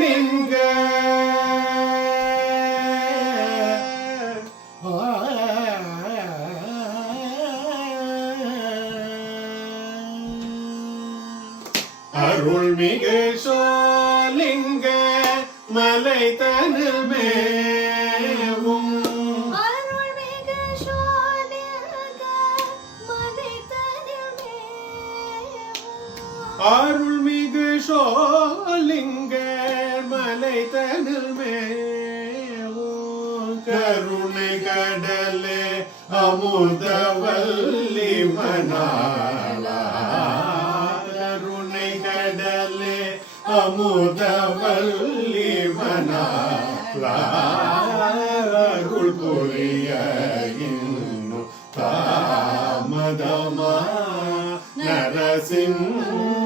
லிங்க அருள்மிகு சோலிங்க மலை தனில் மேவும் அருள்மிகு சோலிங்க மலை தனில் மேவும் கருணை கடலே அமுதவல்லி மணாளா கருணை கடலே அமுதவல்லி மணாளா அருள் புரிய இன்னும் தாமதமா நரசிம்ம